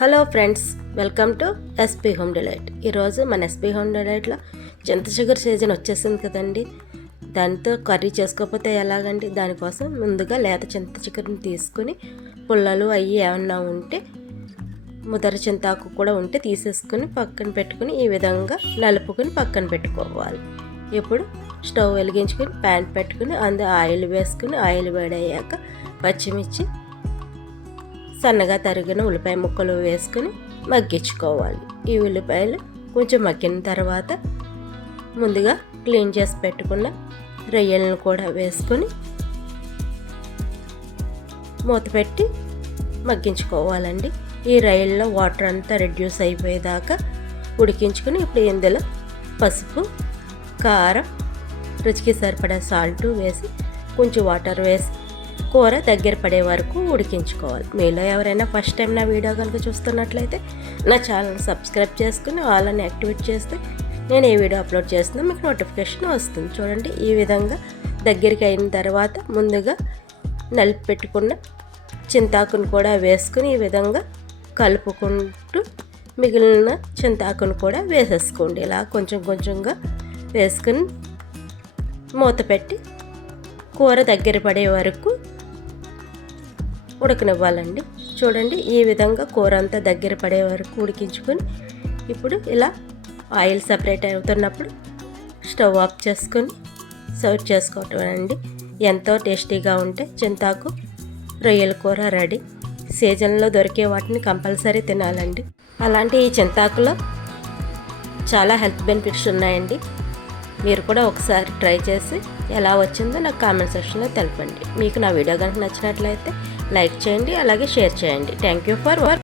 Hello friends welcome to SP home delight ఈరోజు మన SP home డిలైట్లో చింత షుగర్ సీజన్ వచ్చేసింది కదండి. దాంతో కర్రీ చేసుకోకపోతే ఎలాగండి? దానికోసం ముందుగా లేత చింత చికెన్ తీసుకుని పుల్లలు అవి ఏమన్నా ఉంటే ముదర చింతాకు కూడా ఉంటే తీసేసుకుని పక్కన పెట్టుకుని ఈ విధంగా నలుపుకుని పక్కన పెట్టుకోవాలి. ఇప్పుడు స్టవ్ వెలిగించుకుని ప్యాన్ పెట్టుకుని అందులో ఆయిల్ వేసుకుని ఆయిల్ వేడయ్యాక పచ్చిమిర్చి సన్నగా తరిగిన ఉల్లిపాయ ముక్కలు వేసుకుని మగ్గించుకోవాలి. ఈ ఉల్లిపాయలు కొంచెం మగ్గిన తర్వాత ముందుగా క్లీన్ చేసి పెట్టుకున్న రొయ్యలను కూడా వేసుకొని మూత పెట్టి మగ్గించుకోవాలండి. ఈ రొయ్యల్లో వాటర్ అంతా రెడ్యూస్ అయిపోయేదాకా ఉడికించుకొని ఇప్పుడు ఇందులో పసుపు కారం రుచికి సరిపడా సాల్ట్ వేసి కొంచెం వాటర్ వేసి కూర దగ్గర పడే వరకు ఉడికించుకోవాలి. మీలో ఎవరైనా ఫస్ట్ టైం నా వీడియో కనుక చూస్తున్నట్లయితే నా ఛానల్ సబ్స్క్రైబ్ చేసుకుని వాళ్ళని యాక్టివేట్ చేస్తే నేను ఏ వీడియో అప్లోడ్ చేస్తున్నా మీకు నోటిఫికేషన్ వస్తుంది. చూడండి ఈ విధంగా దగ్గరికి అయిన తర్వాత ముందుగా నలిపి పెట్టుకున్న చింతాకును కూడా వేసుకుని ఈ విధంగా కలుపుకుంటూ మిగిలిన చింతాకును కూడా వేసేసుకోండి. ఇలా కొంచెం కొంచెంగా వేసుకుని మూత పెట్టి కూర దగ్గర పడే వరకు ఉడకనివ్వాలండి. చూడండి ఈ విధంగా కూర అంతా దగ్గర పడే వరకు ఉడికించుకొని ఇప్పుడు ఇలా ఆయిల్ సపరేట్ అవుతున్నప్పుడు స్టవ్ ఆఫ్ చేసుకొని సర్వ్ చేసుకోవటం అండి. ఎంతో టేస్టీగా ఉంటే చింతాకు రొయ్యల కూర రెడీ. సీజన్లో దొరికే వాటిని కంపల్సరీ తినాలండి. అలాంటి ఈ చింతాకులో చాలా హెల్త్ బెనిఫిట్స్ ఉన్నాయండి. మీరు కూడా ఒకసారి ట్రై చేసి ఎలా వచ్చిందో నాకు కామెంట్ సెక్షన్లో తెలపండి. మీకు నా వీడియో కనుక నచ్చినట్లయితే లైక్ చేయండి అలాగే షేర్ చేయండి. Thank you for work